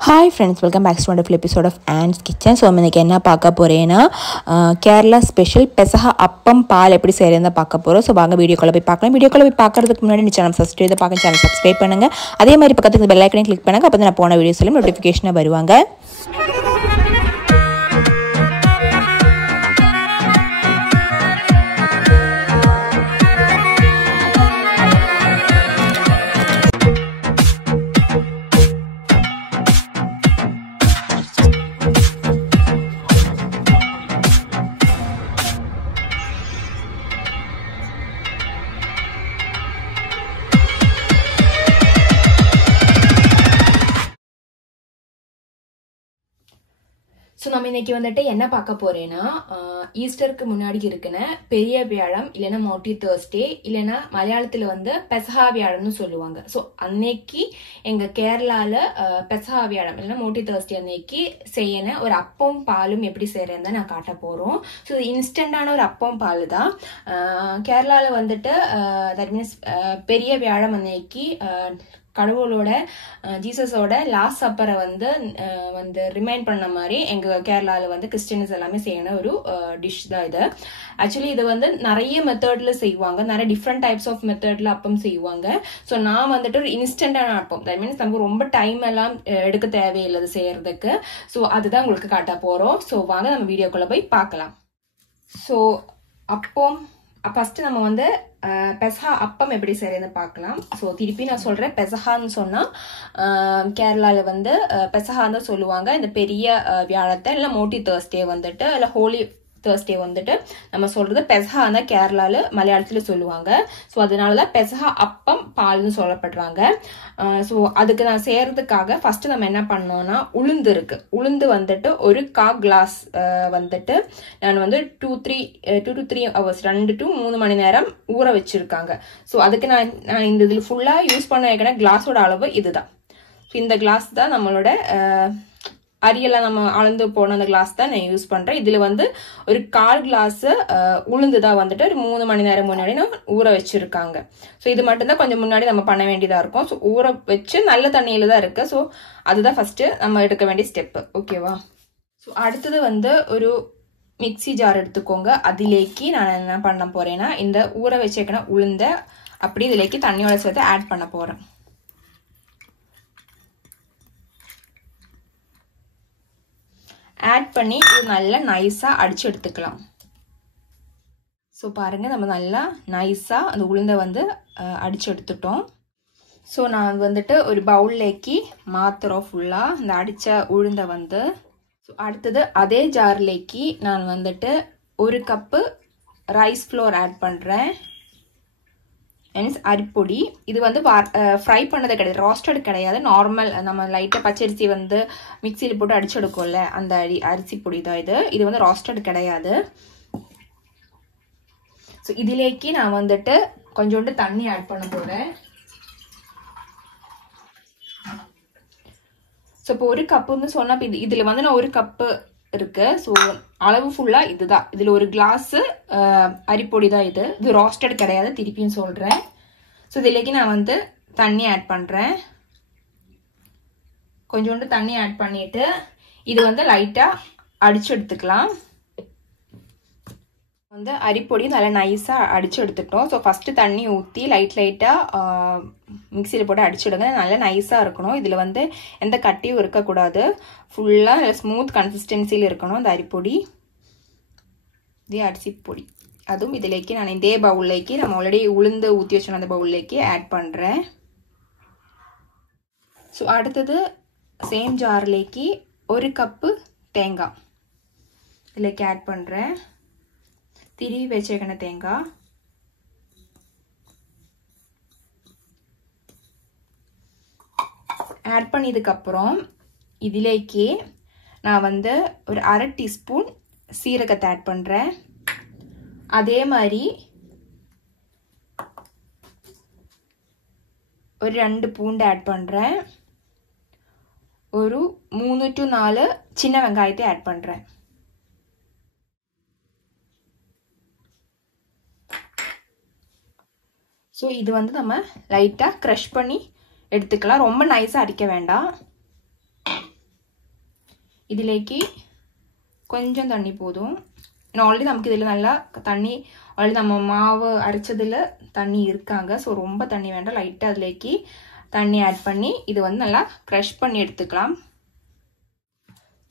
Hi friends, welcome back to a wonderful episode of Anne's Kitchen. So இன்னைக்கு என்ன பார்க்க போறேன்னா கேரளா ஸ்பெஷல் பெசஹா அப்பம் பால் எப்படி செய்யறதுன்னு பார்க்க போறோம். ஸோ வாங்க வீடியோக்குள்ள போய் பார்க்கலாம். வீடியோக்குள்ள போய் பார்க்கறதுக்கு முன்னாடி இந்த சேனல் சப்ஸ்கிரைப் பண்ணுங்க. அதே மாதிரி பக்கத்துக்கு பெல் ஐக்கனை கிளிக் பண்ணுங்க. அப்போ நான் போன வீடியோஸ் எல்லாம் நோட்டிஃபிகேஷனா வருவாங்க. ஸோ நம்ம இன்னைக்கு வந்துட்டு என்ன பார்க்க போறேன்னா ஈஸ்டருக்கு முன்னாடி இருக்குன பெரிய வியாழம் இல்லைன்னா மோட்டி தேர்ஸ்டே இல்லைன்னா மலையாளத்துல வந்து பெசஹா வியாழம்னு சொல்லுவாங்க. ஸோ அன்னைக்கு எங்க கேரளால பெசஹா வியாழம் இல்லைன்னா மோட்டி தேர்ஸ்டே அன்னைக்கு செய்யன ஒரு அப்பம் பாலும் எப்படி செய்யறதுன்னு நான் காட்ட போறோம். ஸோ இன்ஸ்டன்டான ஒரு அப்பம் பால் தான். கேரளால வந்துட்டு தட் மீன்ஸ் பெரிய வியாழம் அன்னைக்கு கடவுளோட ஜீசஸோட லாஸ்ட் சப்பரை வந்து ரிமைண்ட் பண்ண மாதிரி எங்க கேரளால வந்து கிறிஸ்டியன்ஸ் எல்லாமே செய்யணும் ஒரு டிஷ் தான் இது. ஆக்சுவலி இது வந்து நிறைய மெத்தட்ல செய்வாங்க, நிறைய டிஃப்ரெண்ட் டைப்ஸ் ஆஃப் மெத்தட்ல அப்பம் செய்வாங்க. ஸோ நான் வந்துட்டு ஒரு இன்ஸ்டன்டான அப்பம், தட் மீன்ஸ் நமக்கு ரொம்ப டைம் எல்லாம் எடுக்க தேவையில்லை அது செய்யறதுக்கு. ஸோ அதுதான் உங்களுக்கு காட்ட போறோம். ஸோ வாங்க நம்ம வீடியோக்குள்ள போய் பார்க்கலாம். ஸோ அப்பம் ஃபர்ஸ்ட் நம்ம வந்து பெசஹா அப்பம் எப்படி செய்யறதுன்னு பார்க்கலாம். ஸோ திருப்பி நான் சொல்றேன், பெசஹான்னு சொன்னா கேரளால வந்து பெசஹான்னு தான் சொல்லுவாங்க. இந்த பெரிய வியாழத்தை இல்லை மோட்டி தேர்ஸ்டே வந்துட்டு இல்லை ஹோலி தேர்ஸ்டே வந்துட்டு நம்ம சொல்றது பெசஹா தான் கேரளால மலையாளத்துல சொல்லுவாங்க. ஸோ அதனாலதான் பெசஹா அப்பம் பால்னு சொல்லப்படுறாங்க. ஸோ அதுக்கு நான் செய்யறதுக்காக ஃபர்ஸ்ட் நம்ம என்ன பண்ணோம்னா உளுந்து இருக்கு. உளுந்து வந்துட்டு ஒரு கிளாஸ் வந்துட்டு நான் வந்து 2 to 3 hours 2 to 3 மணி நேரம் ஊற வச்சிருக்காங்க. ஸோ அதுக்கு நான் இந்த இதுல ஃபுல்லா யூஸ் பண்ண வைக்கிற கிளாஸோட அளவு இதுதான். இந்த கிளாஸ் தான் நம்மளோட அரியெல்லாம் நம்ம அளந்து போன அந்த கிளாஸ் தான் நான் யூஸ் பண்றேன். இதுல வந்து ஒரு 1/4 கிளாஸ் உளுந்துதான் வந்துட்டு ஒரு 3 மணி நேரம் முன்னாடி நான் ஊற வச்சிருக்காங்க. ஸோ இது மட்டும்தான் கொஞ்சம் முன்னாடி நம்ம பண்ண வேண்டியதா இருக்கும். ஸோ ஊற வச்சு நல்ல தண்ணியில தான் இருக்கு. ஸோ அதுதான் ஃபர்ஸ்ட் நம்ம எடுக்க வேண்டிய ஸ்டெப். ஓகேவா? ஸோ அடுத்தது வந்து ஒரு மிக்சி ஜார் எடுத்துக்கோங்க. அதிலேக்கு நான் என்ன பண்ண போறேன்னா இந்த ஊற வச்சேக்கின உளுந்த அப்படி இதுலேக்கு தண்ணியோட சேர்த்து ஆட் பண்ண போறேன். ஆட் பண்ணி இது நல்லா நைஸா அடிச்சு எடுத்துக்கலாம். ஸோ பாருங்க, நம்ம நல்லா நைஸா அந்த உளுந்தை வந்து அடிச்சு எடுத்துட்டோம். ஸோ நான் வந்துட்டு ஒரு பவுல்லேக்கு மாத்துறோம் ஃபுல்லா இந்த அடிச்ச உளுந்தை வந்து. ஸோ அடுத்தது அதே ஜார்லேக்கு நான் வந்துட்டு 1 கப்பு ரைஸ் ஃப்ளோர் ஆட் பண்றேன், மீன்ஸ் அரிப்பொடி. இது வந்து ஃப்ரை பண்ணது கிடையாது, ரோஸ்டட் கிடையாது, நார்மல் நம்ம லைட்டா பச்சரிசி வந்து மிக்சியில் போட்டு அடிச்சு எடுக்கும்ல அந்த அரிசி பொடி தான் இது. இது வந்து ரோஸ்டட் கிடையாது. ஸோ இதுலேக்கு நான் வந்துட்டு கொஞ்சோண்டு தண்ணி ஆட் பண்ண போறேன். ஸோ இப்போ 1 கப்புன்னு சொன்னா இதுல வந்து நான் 1 கப்பு இருக்கு. ஸோ அளவு ஃபுல்லா இதுதான். இதுல 1 கிளாஸ் அரிப்பொடி தான் இது. இது ரோஸ்டட் கிடையாது, திருப்பியும் சொல்றேன். ஸோ இதுலேக்கு நான் வந்து தண்ணி ஆட் பண்றேன். கொஞ்சோண்டு தண்ணி ஆட் பண்ணிட்டு இது வந்து லைட்டா அடிச்சு எடுத்துக்கலாம். வந்து அரிப்பொடி நல்லா நைஸா அடிச்சு எடுத்துட்டோம். ஸோ ஃபர்ஸ்ட் தண்ணி ஊற்றி லைட்டா மிக்சியில் போட்டு அடிச்சுடுங்க. நல்லா நைஸா இருக்கணும். இதுல வந்து எந்த கட்டியும் இருக்கக்கூடாது, ஃபுல்லா ஸ்மூத் கன்சிஸ்டன்சியில் இருக்கணும் அந்த அரிப்பொடி. இதே அரிசி பொடி அதுவும் இதுலேக்கு நான் இதே பவுல்லேக்கு நம்ம ஆல்ரெடி உளுந்து ஊற்றி வச்சோம் அந்த பவுல்லேக்கு ஆட் பண்றேன். ஸோ அடுத்தது சேம் ஜார்லேக்கு 1 கப்பு தேங்காய் இதுலேக்கு ஆட் பண்றேன். திருவி வச்சேக்கின தேங்காய். ஆட் பண்ணதுக்கு அப்புறம் இதுலேக்கே நான் வந்து ஒரு 1/2 டீஸ்பூன் சீரகத்தை ஆட் பண்றேன். அதே மாதிரி ஒரு 2 பூண்டு ஆட் பண்றேன். ஒரு 3 to 4 சின்ன வெங்காயத்தை ஆட் பண்றேன். ஸோ இது வந்து நம்ம லைட்டா க்ரஷ் பண்ணி எடுத்துக்கலாம். ரொம்ப நைஸா அரைக்க வேண்டாம். ഇതിലേക്ക് கொஞ்சம் தண்ணி போதும். ஏன்னா ஆல்ரெடி நமக்கு இதில் நல்லா தண்ணி ஆல்ரெடி நம்ம மாவு அரைச்சதில் தண்ணி இருக்காங்க. ஸோ ரொம்ப தண்ணி வேண்டாம். லைட்டாக அதிலேக்கு தண்ணி ஆட் பண்ணி இது வந்து நல்லா க்ரஷ் பண்ணி எடுத்துக்கலாம்.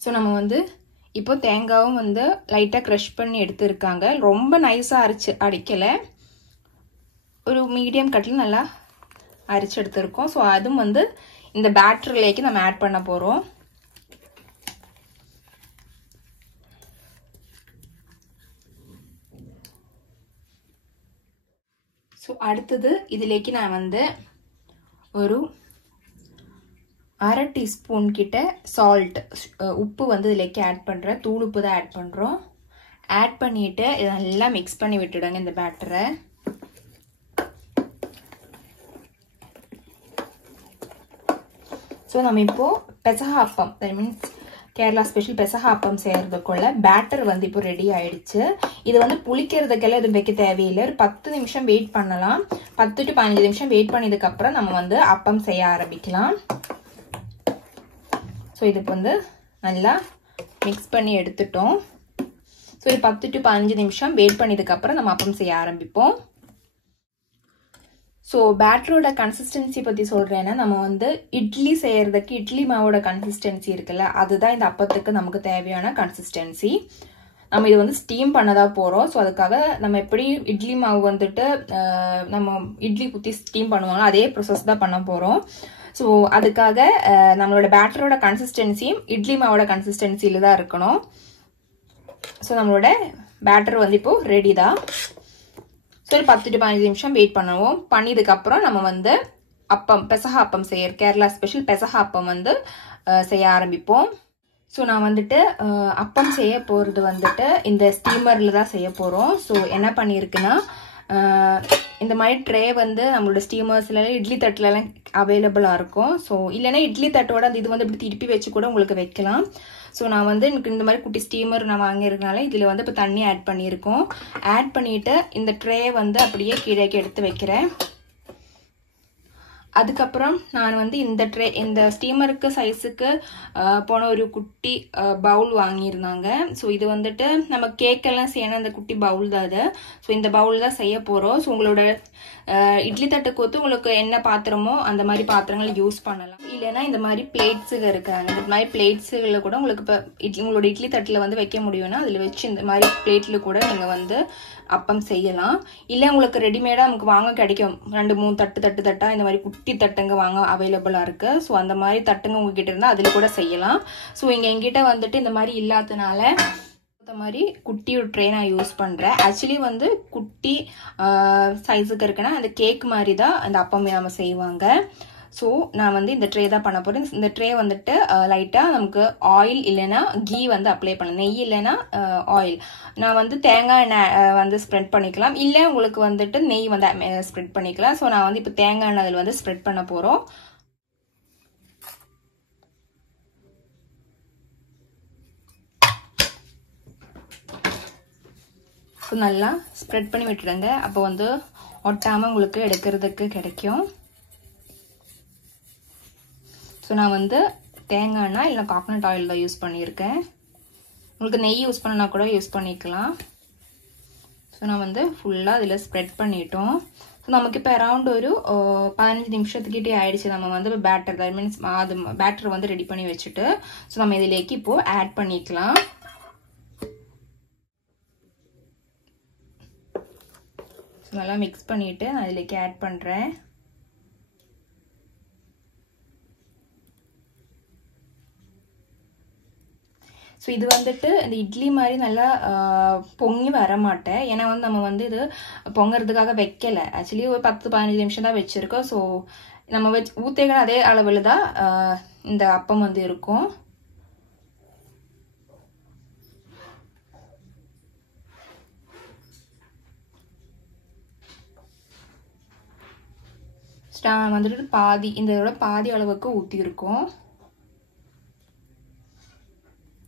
ஸோ நம்ம வந்து இப்போ தேங்காவும் வந்து லைட்டாக க்ரஷ் பண்ணி எடுத்துருக்காங்க. ரொம்ப நைஸாக அடிக்கலை, ஒரு மீடியம் கட்டில் நல்லா அரைச்சி எடுத்துருக்கோம். ஸோ அதுவும் வந்து இந்த பேட்டர்லேக்கு நம்ம ஆட் பண்ண போகிறோம். ஸோ அடுத்தது இதிலேக்கு நான் வந்து ஒரு 1/2 டீஸ்பூன் கிட்ட சால்ட் உப்பு வந்து இதிலேக்கு ஆட் பண்ணுறேன். தூள் உப்பு தான் ஆட் பண்ணுறோம். ஆட் பண்ணிவிட்டு இதை நல்லா மிக்ஸ் பண்ணி விட்டுடுங்க இந்த பேட்டரை. ஸோ நம்ம இப்போது pesahappam, that means Kerala special pesahappam செய்கிறதுக்குள்ள பேட்டர் வந்து இப்போ ரெடி ஆயிடுச்சு. இது வந்து புளிக்கிறதுக்கெல்லாம் எதுவும் வைக்க தேவையில்லை. ஒரு 10 நிமிஷம் வெயிட் பண்ணலாம். 10 to 15 நிமிஷம் வெயிட் பண்ணதுக்கப்புறம் நம்ம வந்து அப்பம் செய்ய ஆரம்பிக்கலாம். ஸோ இதுக்கு வந்து நல்லா மிக்ஸ் பண்ணி எடுத்துட்டோம். ஸோ இது 10 to 15 நிமிஷம் வெயிட் பண்ணதுக்கப்புறம் நம்ம அப்பம் செய்ய ஆரம்பிப்போம். ஸோ பேட்டரோட கன்சிஸ்டன்சி பற்றி சொல்கிறேன்னா, நம்ம வந்து இட்லி செய்கிறதுக்கு இட்லி மாவோட கன்சிஸ்டன்சி இருக்குல்ல, அதுதான் இந்த அப்பத்துக்கு நமக்கு தேவையான கன்சிஸ்டன்சி. நம்ம இது வந்து ஸ்டீம் பண்ணதான் போகிறோம். ஸோ அதுக்காக நம்ம எப்படி இட்லி மாவு வந்துட்டு நம்ம இட்லி குத்தி ஸ்டீம் பண்ணுவாங்களோ அதே ப்ரொசஸ் தான் பண்ண போகிறோம். ஸோ அதுக்காக நம்மளோட பேட்டரோட கன்சிஸ்டன்சியும் இட்லி மாவோட கன்சிஸ்டன்சியில் தான் இருக்கணும். ஸோ நம்மளோட பேட்டர் வந்து இப்போது ரெடி தான். ஸோ ஒரு 10 to 15 நிமிஷம் வெயிட் பண்ணுவோம். பண்ணதுக்கப்புறம் நம்ம வந்து அப்பம், பெசகாப்பம் கேரளா ஸ்பெஷல் பெசகாப்பம் வந்து செய்ய ஆரம்பிப்போம். ஸோ நான் வந்துட்டு அப்பம் செய்ய போகிறது வந்துட்டு இந்த ஸ்டீமரில் தான் செய்ய போகிறோம். ஸோ என்ன பண்ணியிருக்குன்னா, இந்த மாதிரி ட்ரே வந்து நம்மளோட ஸ்டீமர்ஸ்ல இட்லி தட்டுலலாம் அவைலபிளாக இருக்கும். ஸோ இல்லைன்னா இட்லி தட்டோட அந்த இது வந்து இப்படி திருப்பி வச்சு கூட உங்களுக்கு வைக்கலாம். ஸோ நான் வந்து எனக்கு இந்த மாதிரி குட்டி ஸ்டீமர் நான் வாங்கியிருக்கனால இதில் வந்து இப்போ தண்ணி ஆட் பண்ணியிருக்கோம். ஆட் பண்ணிவிட்டு இந்த ட்ரே வந்து அப்படியே கீழே எடுத்து வைக்கிறேன். அதுக்கப்புறம் நான் வந்து இந்த ஸ்டீமருக்கு சைஸுக்கு போன ஒரு குட்டி பவுல் வாங்கியிருந்தாங்க. ஸோ இது வந்துட்டு நம்ம கேக்கெல்லாம் செய்யணும் அந்த குட்டி பவுல் தான் அது. ஸோ இந்த பவுல் தான் செய்ய போகிறோம். ஸோ உங்களோட இட்லி தட்டுக்கு ஒத்து உங்களுக்கு என்ன பாத்திரமோ அந்த மாதிரி பாத்திரங்கள் யூஸ் பண்ணலாம். இல்லைன்னா இந்த மாதிரி பிளேட்ஸுங்க இருக்காங்க. இந்த மாதிரி பிளேட்ஸுகளில் கூட உங்களுக்கு இப்போ உங்களோட இட்லி தட்டில் வந்து வைக்க முடியும்னா அதில் வச்சு இந்த மாதிரி பிளேட்டில் கூட நீங்கள் வந்து அப்பம் செய்யலாம். இல்லை உங்களுக்கு ரெடிமேடாக நமக்கு வாங்க கிடைக்கும். 2-3 தட்டாக இந்த மாதிரி குட்டி தட்டுங்க வாங்க அவைலபிளாக இருக்குது. ஸோ அந்த மாதிரி தட்டுங்க உங்ககிட்ட இருந்தால் அதில் கூட செய்யலாம். ஸோ எங்கிட்ட வந்துட்டு இந்த மாதிரி இல்லாதனால இந்த மாதிரி குட்டி ஒரு ட்ரே நான் யூஸ் பண்ணுறேன். ஆக்சுவலி வந்து குட்டி சைஸுக்கு இருக்குன்னா அந்த கேக் மாதிரி தான் அந்த அப்பம் நம்ம செய்வாங்க. ஸோ நான் வந்து இந்த ட்ரே தான் பண்ண போகிறேன். இந்த ட்ரே வந்துட்டு லைட்டாக நமக்கு ஆயில் இல்லைன்னா கீ வந்து அப்ளை பண்ணலாம். நெய் இல்லைன்னா ஆயில். நான் வந்து தேங்காய் எண்ணெய் வந்து ஸ்ப்ரெட் பண்ணிக்கலாம். இல்லை உங்களுக்கு வந்துட்டு நெய் வந்து ஸ்ப்ரெட் பண்ணிக்கலாம். ஸோ நான் வந்து இப்போ தேங்காய் எண்ணெய் அதில் வந்து ஸ்ப்ரெட் பண்ண போகிறோம். ஸோ நல்லா ஸ்ப்ரெட் பண்ணி விட்டுடுங்க. அப்போ வந்து ஒட்டாமல் உங்களுக்கு எடுக்கிறதுக்கு கிடைக்கும். ஸோ நான் வந்து தேங்காய் எண்ணெய் இல்லை கோகனட் ஆயில் தான் யூஸ் பண்ணியிருக்கேன். உங்களுக்கு நெய் யூஸ் பண்ணனா கூட யூஸ் பண்ணிக்கலாம். ஸோ நான் வந்து ஃபுல்லாக அதில் ஸ்ப்ரெட் பண்ணிட்டோம். ஸோ நமக்கு இப்போ அரௌண்ட் ஒரு 15 நிமிஷத்துக்கிட்டே ஆயிடுச்சு. நம்ம வந்து பேட்டர், தட் மீன்ஸ் அது பேட்டர் வந்து ரெடி பண்ணி வச்சுட்டு ஸோ நம்ம இதிலேக்கு இப்போது ஆட் பண்ணிக்கலாம். ஸோ நல்லா மிக்ஸ் பண்ணிவிட்டு நான் இதிலேக்கு ஆட் பண்ணுறேன். ஸோ இது வந்துட்டு இந்த இட்லி மாதிரி நல்லா பொங்கி வர மாட்டேன். ஏன்னா வந்து நம்ம வந்து இது பொங்கறதுக்காக வைக்கலை. ஆக்சுவலி ஒரு 10-15 நிமிஷம் தான் வச்சுருக்கோம். ஸோ நம்ம ஊற்றிக்கிற அதே அளவில் தான் இந்த அப்பம் வந்து இருக்கும். வந்துட்டு பாதி இதோட பாதி அளவுக்கு ஊற்றிருக்கோம்.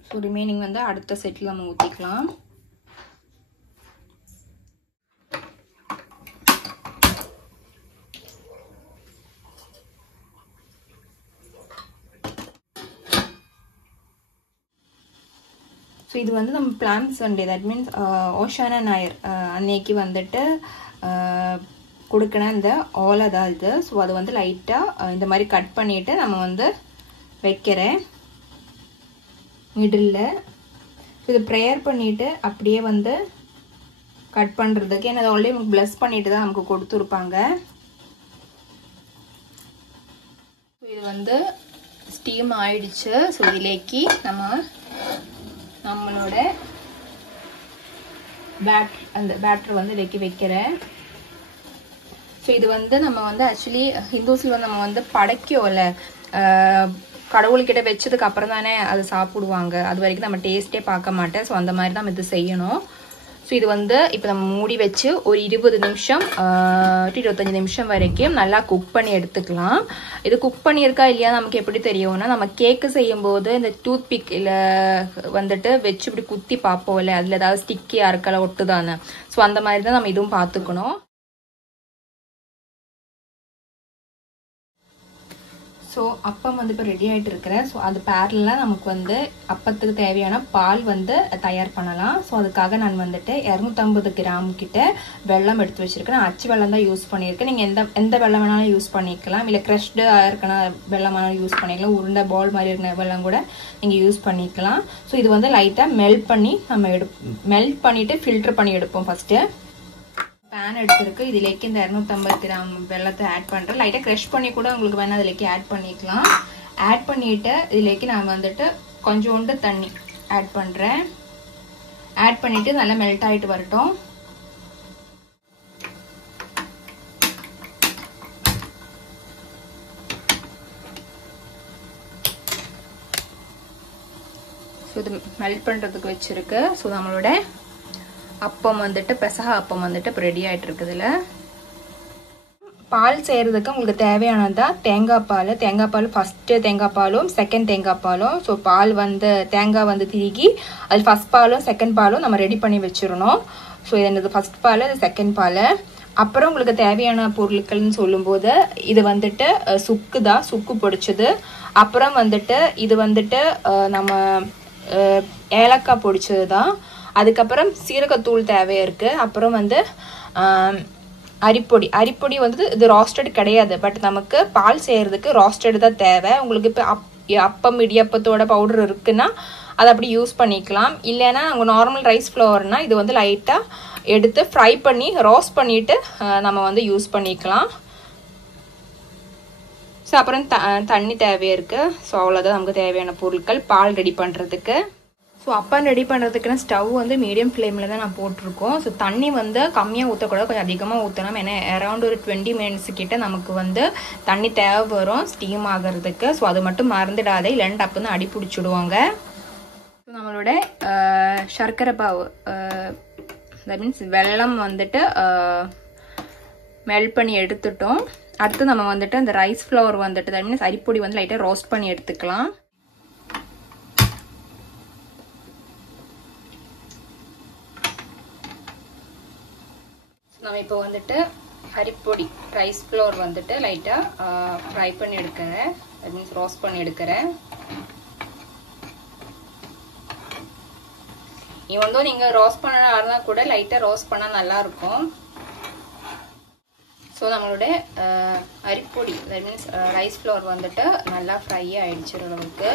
ஸோ ரிமைனிங் வந்து அடுத்த செட்டில் நம்ம ஊற்றிக்கலாம். ஸோ இது வந்து நம்ம plan Sunday, that means Oshana ஞாயிறு அன்னைக்கு வந்துட்டு கொடுக்கணும் இந்த ஓலை தான் இது. ஸோ அது வந்து லைட்டாக இந்த மாதிரி கட் பண்ணிவிட்டு நம்ம வந்து வைக்கிறேன் மிடில். இது ப்ரேயர் பண்ணிவிட்டு அப்படியே வந்து கட் பண்ணுறதுக்கு, ஏன்னா அது ஆல்ரெடி நமக்கு ப்ளஸ் பண்ணிட்டு தான் நமக்கு கொடுத்துருப்பாங்க. ஸோ இது வந்து ஸ்டீம் ஆயிடுச்சு. ஸோ இதிலேக்கு நம்மளோட அந்த பேட்டர் வந்து வைக்கிறேன். ஸோ இது வந்து நம்ம வந்து ஆக்சுவலி ஹிந்துஸில் வந்து நம்ம வந்து படைக்கோல கடவுள்கிட்ட வச்சதுக்கு அப்புறம் தானே அது சாப்பிடுவாங்க. அது வரைக்கும் நம்ம டேஸ்ட்டே பார்க்க மாட்டேன். ஸோ அந்த மாதிரி தான் நம்ம இது செய்யணும். ஸோ இது வந்து இப்போ நம்ம மூடி வச்சு ஒரு 20 நிமிஷம் to 25 நிமிஷம் வரைக்கும் நல்லா குக் பண்ணி எடுத்துக்கலாம். இது குக் பண்ணியிருக்கா இல்லையா நமக்கு எப்படி தெரியும்னா, நம்ம கேக்கு செய்யும் போது இந்த டூத் பிக்கில் வந்துட்டு வச்சு இப்படி குத்தி பார்ப்போம்ல, அதில் ஏதாவது ஸ்டிக்கியாக இருக்கல ஒட்டுதானே. ஸோ அந்த மாதிரி தான் நம்ம இதுவும் பார்த்துக்கணும். ஸோ அப்பம் வந்து இப்போ ரெடி ஆகிட்டு இருக்கிறேன். ஸோ அது பேரலாக நமக்கு வந்து அப்பத்துக்கு தேவையான பால் வந்து தயார் பண்ணலாம். ஸோ அதுக்காக நான் வந்துட்டு 250 கிராம் கிட்ட வெல்லம் எடுத்து வச்சுருக்கேன். நான் அச்சு வெல்லம் தான் யூஸ் பண்ணியிருக்கேன். நீங்கள் எந்த வெல்லம் வேணாலும் யூஸ் பண்ணிக்கலாம். இல்லை க்ரஷ்டு இருக்கனா வெல்லம் வேணாலும் யூஸ் பண்ணிக்கலாம். உருண்டை பால் மாதிரி இருக்கிற வெல்லம் கூட நீங்கள் யூஸ் பண்ணிக்கலாம். ஸோ இது வந்து லைட்டாக மெல்ட் பண்ணிவிட்டு ஃபில்டர் பண்ணி எடுப்போம். First pan எடுத்துருக்கு. இதுலேக்கு இந்த 250 கிராம் வெல்லத்தை ஆட் பண்ணுறேன். லைட்டாக க்ரஷ் பண்ணி கூட உங்களுக்கு வேணால் இதுலேக்கு ஆட் பண்ணிக்கலாம். ஆட் பண்ணிவிட்டு இதுலேக்கு நான் வந்துட்டு கொஞ்சோண்டு தண்ணி ஆட் பண்ணுறேன். ஆட் பண்ணிவிட்டு நல்லா மெல்ட் ஆகிட்டு வரட்டும். ஸோ இது மெல்ட் பண்ணுறதுக்கு வச்சுருக்கு. ஸோ நம்மளோட அப்பம் வந்துட்டு பெசகா அப்பம் வந்துட்டு இப்போ ரெடி ஆகிட்டு இருக்குதுல. பால் செய்கிறதுக்கு உங்களுக்கு தேவையானது தான் தேங்காய் பால் ஃபஸ்ட்டு தேங்காய் பாலும் செகண்ட் தேங்காய் பாலும். ஸோ பால் வந்து தேங்காய் வந்து திருகி அது ஃபஸ்ட் பாலும் செகண்ட் பாலும் நம்ம ரெடி பண்ணி வச்சிடணும். ஸோ இது ஃபஸ்ட் பால், இது செகண்ட் பால். அப்புறம் உங்களுக்கு தேவையான பொருட்கள்னு சொல்லும்போது இது வந்துட்டு சுக்கு பொடிச்சது. அப்புறம் வந்துட்டு இது வந்துட்டு நம்ம ஏலக்காய் பொடிச்சது தான். அதுக்கப்புறம் சீரகத்தூள் தேவையாக இருக்குது. அப்புறம் வந்து அரிப்பொடி வந்து இது ராஸ்டட் கிடையாது. பட் நமக்கு பால் செய்கிறதுக்கு ராஸ்டட் தான் தேவை. உங்களுக்கு இப்போ அப்பம் இடியப்பத்தோட பவுடர் இருக்குன்னா அதை அப்படி யூஸ் பண்ணிக்கலாம். இல்லைன்னா உங்கள் நார்மல் ரைஸ் ஃப்ளவர்னா இது வந்து லைட்டாக எடுத்து ஃப்ரை பண்ணி ரோஸ்ட் பண்ணிவிட்டு நம்ம வந்து யூஸ் பண்ணிக்கலாம். ஸோ அப்புறம் தண்ணி தேவையாக இருக்குது. ஸோ அவ்வளோதான் நமக்கு தேவையான பொருட்கள் பால் ரெடி பண்ணுறதுக்கு. ஸோ அப்பம் ரெடி பண்ணுறதுக்குன்னா ஸ்டவ் வந்து மீடியம் ஃப்ளேமில் தான் நான் போட்டிருக்கோம். ஸோ தண்ணி வந்து கம்மியாக ஊற்றக்கூடாது, கொஞ்சம் அதிகமாக ஊற்றணும். ஏன்னா அரௌண்ட் ஒரு 20 மினிட்ஸ் கிட்ட நமக்கு வந்து தண்ணி தேவை வரும் ஸ்டீம் ஆகிறதுக்கு. ஸோ அது மட்டும் மறந்துடாதே, இல்லைன்னு டப்பு வந்து அடி பிடிச்சிடுவாங்க. ஸோ நம்மளோட சர்க்கரை பாவு, தட் மீன்ஸ் வெல்லம் வந்துட்டு மெல்ட் பண்ணி எடுத்துட்டோம். அடுத்து நம்ம வந்துட்டு அந்த ரைஸ் ஃப்ளவர் வந்துட்டு தட் மீன்ஸ் அரிப்பொடி வந்து லைட்டாக ரோஸ்ட் பண்ணி எடுத்துக்கலாம். நம்ம இப்போ வந்துட்டு அரிப்பொடி ரைஸ் ஃப்ளோர் வந்துட்டு லைட்டாக ஃப்ரை பண்ணி எடுக்கிறேன், தட் மீன்ஸ் ரோஸ்ட் பண்ணி எடுக்கிறேன். இவன் தான் நீங்கள் ரோஸ்ட் பண்ணனா இருந்தால் கூட லைட்டாக ரோஸ்ட் பண்ணால் நல்லாயிருக்கும். ஸோ நம்மளோட அரிப்பொடி தட் மீன்ஸ் ரைஸ் ஃப்ளோர் வந்துட்டு நல்லா ஃப்ரை ஆகிடுச்சு அளவுக்கு.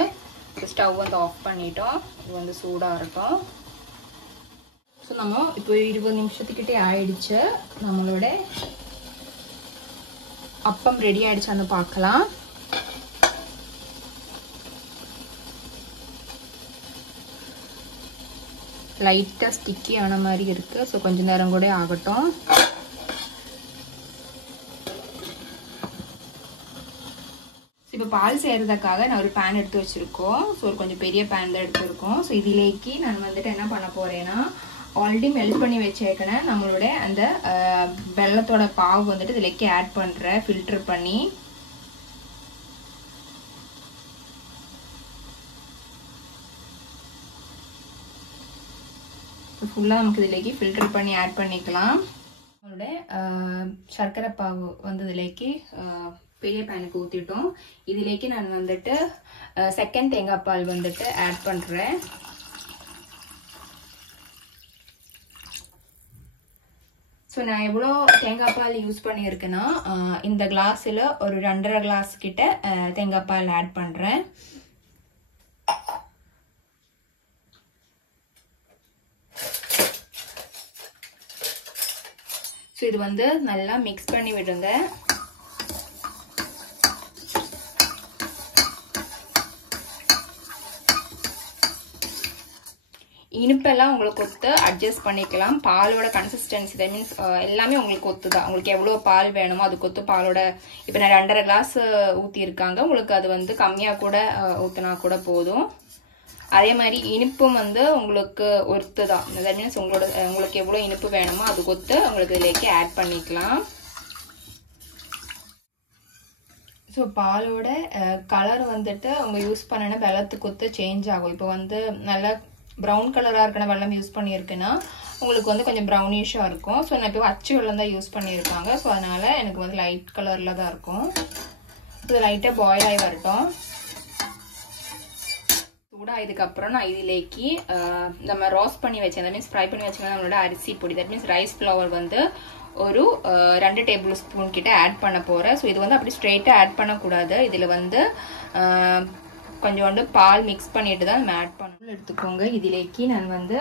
ஸ்டவ் வந்து ஆஃப் பண்ணிட்டோம். இது வந்து சூடாக இருக்கும். ஸோ நம்ம இப்போ 20 நிமிஷத்துக்கிட்டே ஆயிடுச்சு. நம்மளோட அப்பம் ரெடி ஆயிடுச்சான்னு பார்க்கலாம். லைட்டாக ஸ்டிக்கி ஆன மாதிரி இருக்கு. ஸோ கொஞ்ச நேரம் கூட ஆகட்டும். இப்போ பால் செய்யறதுக்காக நான் ஒரு பேன் எடுத்து வச்சிருக்கோம். ஸோ ஒரு கொஞ்சம் பெரிய பேன் தான் எடுத்துருக்கோம். ஸோ இதிலேக்கு நான் வந்துட்டு என்ன பண்ண போறேன்னா, ஆல்ரெடி மெல்ட் பண்ணி வச்சேக்கனேன் நம்மளோட அந்த வெல்லத்தோட பாவு வந்துட்டு இதிலேக்கு ஆட் பண்றேன் ஃபில்டர் பண்ணி. ஃபுல்லாக நமக்கு இதிலேக்கு ஃபில்டர் பண்ணி ஆட் பண்ணிக்கலாம். நம்மளோட சர்க்கரை பாவு வந்து இதிலேக்கு பெரிய பேனுக்கு ஊற்றிட்டோம். இதிலேக்கு நான் வந்துட்டு செகண்ட் தேங்காய் பால் வந்துட்டு ஆட் பண்ணுறேன். ஸோ நான் எவ்வளோ தேங்காய் பால் யூஸ் பண்ணியிருக்கேன்னா இந்த கிளாஸில் ஒரு 2.5 கிளாஸ் கிட்ட தேங்காய் பால் ஆட் பண்ணுறேன். ஸோ இது வந்து நல்லா மிக்ஸ் பண்ணி விடுங்க. இனிப்பெல்லாம் உங்களுக்கு ஒத்து அட்ஜஸ்ட் பண்ணிக்கலாம். பாலோட கன்சிஸ்டன்சி தட் மீன்ஸ் எல்லாமே உங்களுக்கு ஒத்து தான். உங்களுக்கு எவ்வளோ பால் வேணுமோ அதுக்கு ஒத்து பாலோட இப்போ நான் 2.5 கிளாஸ் ஊற்றிருக்காங்க. உங்களுக்கு அது வந்து கம்மியாக கூட ஊற்றினா கூட போதும். அதே மாதிரி இனிப்பும் வந்து உங்களுக்கு ஒத்து தான். தட் மீன்ஸ் உங்களுக்கு எவ்வளோ இனிப்பு வேணுமோ அதுக்கு ஒத்து உங்களுக்கு இதுலேயே ஆட் பண்ணிக்கலாம். ஸோ பாலோட கலர் வந்துட்டு அவங்க யூஸ் பண்ணனா வெள்ளத்துக்கு ஒத்து சேஞ்ச் ஆகும். இப்போ வந்து நல்லா ப்ரௌன் கலராக இருக்கிற வெள்ளம் யூஸ் பண்ணியிருக்குன்னா உங்களுக்கு வந்து கொஞ்சம் ப்ரௌனிஷாக இருக்கும். ஸோ நான் இப்போ அச்சு வெள்ளம் தான் யூஸ் பண்ணியிருக்காங்க. ஸோ அதனால எனக்கு வந்து லைட் கலரில் தான் இருக்கும். இது லைட்டாக பாயில் ஆகி வரட்டும். சூடானதுக்கப்புறம் நான் இதிலேக்கு நம்ம ரோஸ்ட் பண்ணி வச்சேன், தட் மீன்ஸ் ஃப்ரை பண்ணி வச்சோம்னா நம்மளோட அரிசி பொடி, தட் மீன்ஸ் ரைஸ் ஃப்ளவர் வந்து ஒரு 2 டேபிள் ஸ்பூன் கிட்ட ஆட் பண்ண போகிறேன். ஸோ இது வந்து அப்படி ஸ்ட்ரெயிட்டாக ஆட் பண்ணக்கூடாது. இதில் வந்து கொஞ்சோண்டு பால் மிக்ஸ் பண்ணிட்டு தான் நம்ம ஆட் பண்ணணும். எடுத்துக்கோங்க. இதிலேக்கு நான் வந்து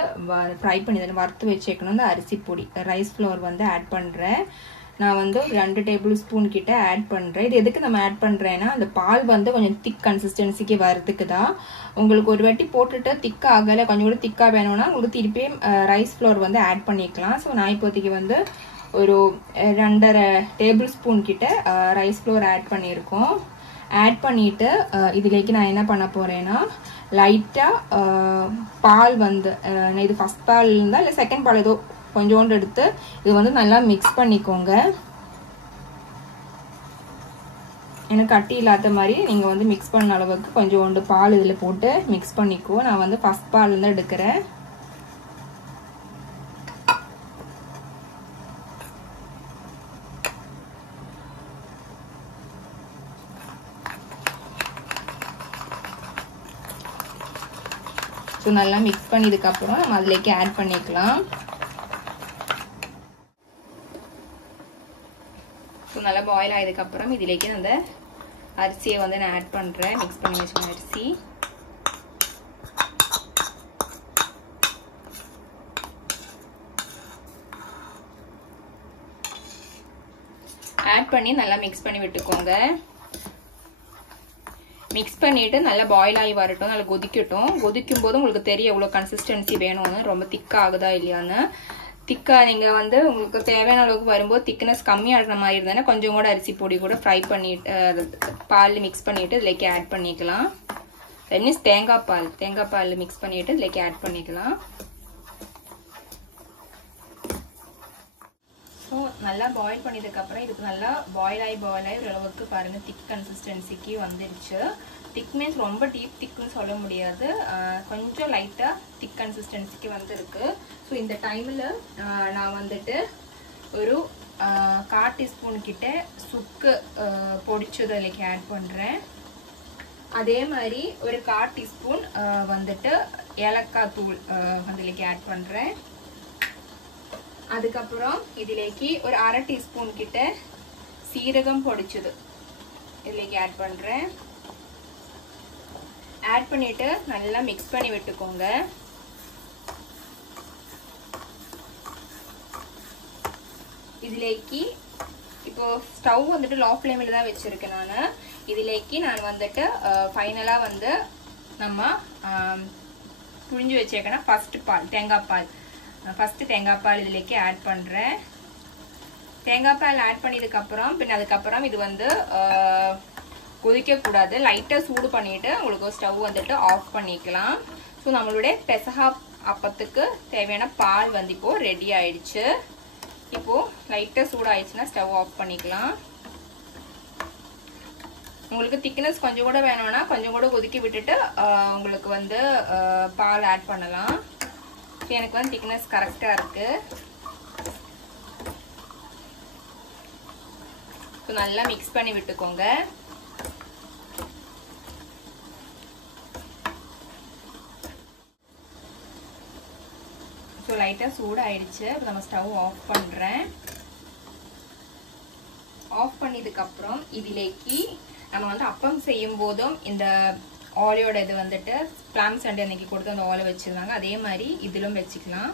ஃப்ரை பண்ணி வறுத்து வச்சுக்கணும் இந்த அரிசி பொடி ரைஸ் ஃப்ளவர் வந்து ஆட் பண்ணுறேன். நான் வந்து 2 டேபிள் ஸ்பூன் கிட்ட ஆட் பண்ணுறேன். இது எதுக்கு நம்ம ஆட் பண்ணுறேன்னா அந்த பால் வந்து கொஞ்சம் திக் கன்சிஸ்டன்சிக்கு வரதுக்கு தான். உங்களுக்கு ஒரு வாட்டி போட்டுட்டு திக்காக ஆகலை, கொஞ்சம் கூட திக்காக வேணும்னா உங்களுக்கு திருப்பியும் ரைஸ் ஃப்ளவர் வந்து ஆட் பண்ணிக்கலாம். ஸோ நான் இப்போதைக்கு வந்து ஒரு 2.5 டேபிள் ஸ்பூன் கிட்ட ரைஸ் ஃப்ளவர் ஆட் பண்ணியிருக்கோம். ஆட் பண்ணிட்டு இதுலேக்கு நான் என்ன பண்ண போறேன்னா லைட்டாக பால் வந்து இது ஃபர்ஸ்ட் பால் இருந்தால் இல்லை செகண்ட் பால் ஏதோ கொஞ்சோண்டு எடுத்து இது வந்து நல்லா மிக்ஸ் பண்ணிக்கோங்க. எனக்கு கட்டி இல்லாத மாதிரி நீங்கள் வந்து மிக்ஸ் பண்ண அளவுக்கு கொஞ்சோண்டு பால் இதில் போட்டு மிக்ஸ் பண்ணிக்கோ. நான் வந்து ஃபர்ஸ்ட் பால் தான் எடுக்கிறேன். ஸோ நல்லா மிக்ஸ் பண்ணதுக்கப்புறம் நம்ம அதுலேயே ஆட் பண்ணிக்கலாம். ஸோ நல்லா பாயில் ஆனதுக்கப்புறம் இதுலேயே அந்த அரிசியை வந்து நான் ஆட் பண்ணுறேன். மிக்ஸ் பண்ணி வச்சுக்கோங்க அரிசி. ஆட் பண்ணி நல்லா மிக்ஸ் பண்ணி விட்டுக்கோங்க. மிக்ஸ் பண்ணிட்டு நல்லா பாயில் ஆகி வரட்டும், நல்லா கொதிக்கட்டும். கொதிக்கும் போது உங்களுக்கு தெரியும் எவ்வளோ கன்சிஸ்டன்சி வேணும்னு, ரொம்ப திக்காக ஆகுதா இல்லையான்னு. திக்காக நீங்கள் வந்து உங்களுக்கு தேவையான அளவுக்கு வரும்போது திக்னஸ் கம்மியாகிற மாதிரி இருந்தானே கொஞ்சம் கூட அரிசி பொடி கூட ஃப்ரை பண்ணிட்டு பால் மிக்ஸ் பண்ணிட்டு இதுலேயே ஆட் பண்ணிக்கலாம். தட் மீன்ஸ் தேங்காய் பால் மிக்ஸ் பண்ணிட்டு இதுலேயே ஆட் பண்ணிக்கலாம். ஸோ நல்லா பாயில் பண்ணதுக்கப்புறம் இதுக்கு நல்லா பாயில் ஆகி ஓரளவுக்கு பாருங்கள் திக் கன்சிஸ்டன்சிக்கு வந்துருச்சு. திக் மீன்ஸ் ரொம்ப டீப் திக்னு சொல்ல முடியாது, கொஞ்சம் லைட்டாக திக் கன்சிஸ்டன்சிக்கு வந்துருக்கு. ஸோ இந்த டைமில் நான் வந்துட்டு ஒரு 1/4 டீஸ்பூன் கிட்ட சுக்கு பொடிச்சது அதுக்கு ஆட் பண்ணுறேன். அதே மாதிரி ஒரு 1/4 டீஸ்பூன் வந்துட்டு ஏலக்காய் தூள் அதுக்கு ஆட் பண்ணுறேன். அதுக்கப்புறம் இதுலேக்கு ஒரு 1/2 டீஸ்பூன் கிட்ட சீரகம் பொடிச்சது இதுலேக்கு ஆட் பண்ணுறேன். ஆட் பண்ணிட்டு நல்லா மிக்ஸ் பண்ணி விட்டுக்கோங்க. இதுலேக்கு இப்போ ஸ்டவ் வந்துட்டு லோ ஃப்ளேமில் தான் வச்சுருக்கேன் நான். இதுலேக்கு நான் வந்துட்டு ஃபைனலாக வந்து நம்ம புழிஞ்சு வச்சேக்கன்னா ஃபஸ்ட்டு தேங்காய் பால் இதுலேக்கு ஆட் பண்ணுறேன். தேங்காய் பால் ஆட் பண்ணதுக்கப்புறம் அதுக்கப்புறம் இது வந்து கொதிக்கக்கூடாது, லைட்டாக சூடு பண்ணிவிட்டு உங்களுக்கு ஸ்டவ் வந்துட்டு ஆஃப் பண்ணிக்கலாம். ஸோ நம்மளுடைய பெசஹா அப்பத்துக்கு தேவையான பால் வந்து இப்போது ரெடி ஆயிடுச்சு. இப்போது லைட்டாக சூடு ஆயிடுச்சுன்னா ஸ்டவ் ஆஃப் பண்ணிக்கலாம். உங்களுக்கு திக்னஸ் கொஞ்சம் கூட வேணும்னா கொஞ்சம் கூட கொதிக்க விட்டுட்டு உங்களுக்கு வந்து பால் ஆட் பண்ணலாம். எனக்கு வந்து திக்னஸ் கரெக்டாக இருக்குது. ஸோ நல்லா மிக்ஸ் பண்ணி விட்டுக்கோங்க. ஸோ லைட்டாக சூடாயிடுச்சு. இப்போ நம்ம ஸ்டவ் ஆஃப் பண்ணுறேன். ஆஃப் பண்ணதுக்கப்புறம் இதிலேக்கு நம்ம வந்து அப்பம் செய்யும் போதும் இந்த ஆலையோட இது வந்துட்டு பிளாம் சண்டே அன்னைக்கு கொடுத்து அந்த ஆலை வச்சிருந்தாங்க, அதே மாதிரி இதிலும் வச்சுக்கலாம்.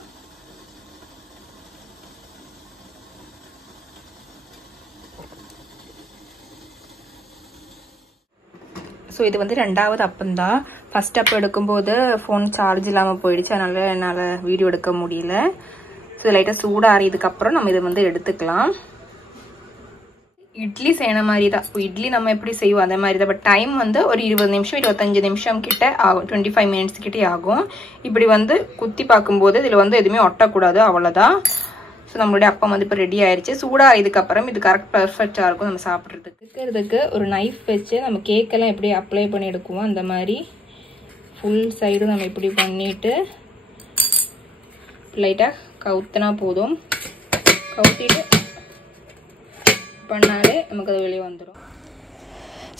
ஸோ இது வந்து ரெண்டாவது அப்பம் தான். ஃபர்ஸ்ட் அப்பம் எடுக்கும்போது ஃபோன் சார்ஜ் இல்லாமல் போயிடுச்சு, அதனால என்னால் வீடியோ எடுக்க முடியல. ஸோ லைட்டாக சூடாறியதுக்கப்புறம் நம்ம இதை வந்து எடுத்துக்கலாம். இட்லி செய்யற மாதிரி தான். இப்போ இட்லி நம்ம எப்படி செய்வோம் அதே மாதிரி தான். பட் டைம் வந்து ஒரு 20 நிமிஷம் 25 நிமிஷம் கிட்ட ஆகும், 25 மினிட்ஸ் கிட்டே ஆகும். இப்படி வந்து குத்தி பார்க்கும்போது இதில் வந்து எதுவுமே ஒட்டக்கூடாது, அவ்வளோதான். ஸோ நம்மளுடைய அப்பம் வந்து இப்போ ரெடி ஆயிடுச்சு. சூடாக இதுக்கப்புறம் இது கரெக்ட் பர்ஃபெக்டாக இருக்கும் நம்ம சாப்பிட்றதுக்கு. இருக்கிறதுக்கு ஒரு நைஃப் வச்சு நம்ம கேக்கெல்லாம் எப்படி அப்ளை பண்ணி எடுக்குவோம் அந்த மாதிரி ஃபுல் சைடும் நம்ம இப்படி பண்ணிவிட்டு லைட்டாக கவுத்தினா போதும். கவுத்திட்டு பண்ணாலே நமக்கு அது வெளியே வந்துடும்.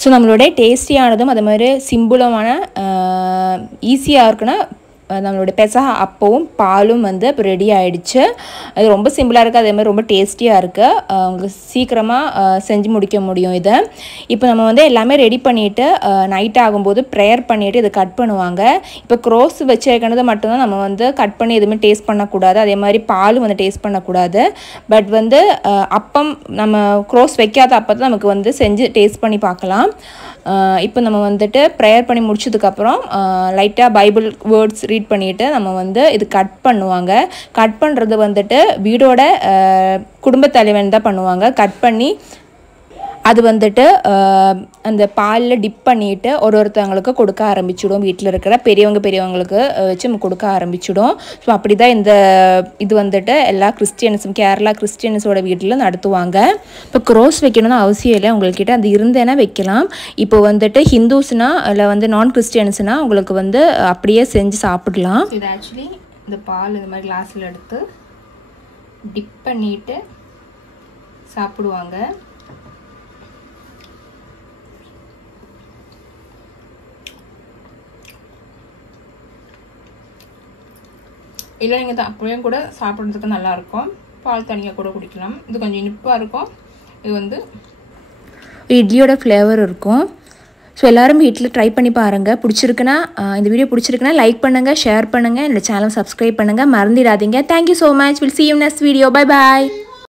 ஸோ நம்மளுடைய டேஸ்டியானதும் அது மாதிரி சிம்பிளமான ஈஸியாக இருக்குன்னா நம்மளுடைய பெசஹா அப்பவும் பாலும் வந்து இப்போ ரெடி ஆகிடுச்சு. அது ரொம்ப சிம்பிளாக இருக்குது, அதே மாதிரி ரொம்ப டேஸ்டியாக இருக்குது. உங்களுக்கு சீக்கிரமாக செஞ்சு முடிக்க முடியும் இதை. இப்போ நம்ம வந்து எல்லாமே ரெடி பண்ணிவிட்டு நைட் ஆகும்போது ப்ரேயர் பண்ணிவிட்டு இதை கட் பண்ணுவாங்க. இப்போ க்ரோஸ் வச்சுருக்கிறது மட்டும்தான் நம்ம வந்து கட் பண்ணி எதுவுமே டேஸ்ட் பண்ணக்கூடாது, அதே மாதிரி பாலும் வந்து டேஸ்ட் பண்ணக்கூடாது. பட் வந்து அப்பம் நம்ம க்ரோஸ் வைக்காத அப்போ நமக்கு வந்து செஞ்சு டேஸ்ட் பண்ணி பார்க்கலாம். இப்போ நம்ம வந்துட்டு ப்ரேயர் பண்ணி முடிச்சதுக்கப்புறம் லைட்டாக பைபிள் வேர்ட்ஸ் ரீட் பண்ணிவிட்டு நம்ம வந்து இது கட் பண்ணுவாங்க. கட் பண்ணுறது வந்துட்டு வீடோட குடும்பத் தலைவன் தான் பண்ணுவாங்க. கட் பண்ணி அது வந்துட்டு அந்த பாலில் டிப் பண்ணிவிட்டு ஒருத்தவங்களுக்கு கொடுக்க ஆரம்பிச்சிடும். வீட்டில் இருக்கிற பெரியவங்களுக்கு வச்சு நம்ம கொடுக்க ஆரம்பிச்சிடும். ஸோ அப்படி தான் இந்த இது வந்துட்டு எல்லா கிறிஸ்டியன்ஸும் கேரளா கிறிஸ்டியன்ஸோட வீட்டில் நடத்துவாங்க. இப்போ க்ரோஸ் வைக்கணும்னு அவசியம் இல்லை, உங்கள்கிட்ட அது இருந்தேன்னா வைக்கலாம். இப்போ வந்துட்டு ஹிந்துஸ்னா இல்லை வந்து நான் கிறிஸ்டியன்ஸ்னா உங்களுக்கு வந்து அப்படியே செஞ்சு சாப்பிடலாம். இது ஆக்சுவலி இந்த பால் இந்த மாதிரி கிளாஸில் எடுத்து டிப் பண்ணிட்டு சாப்பிடுவாங்க. இல்லை நீங்கள் தான் அப்படியே கூட சாப்பிட்றதுக்கு நல்லாயிருக்கும். பால் தனியாக கூட குடிக்கலாம். இது கொஞ்சம் இனிப்பாக இருக்கும். இது வந்து இட்லியோட ஃப்ளேவர் இருக்கும். ஸோ எல்லோரும் வீட்டில் ட்ரை பண்ணி பாருங்கள். பிடிச்சிருக்குன்னா இந்த வீடியோ பிடிச்சிருக்குன்னா லைக் பண்ணுங்கள், ஷேர் பண்ணுங்கள், இந்த சேனல் சப்ஸ்கிரைப் பண்ணுங்கள், மறந்துடாதீங்க. Thank you so much. Will see you next video. Bye bye.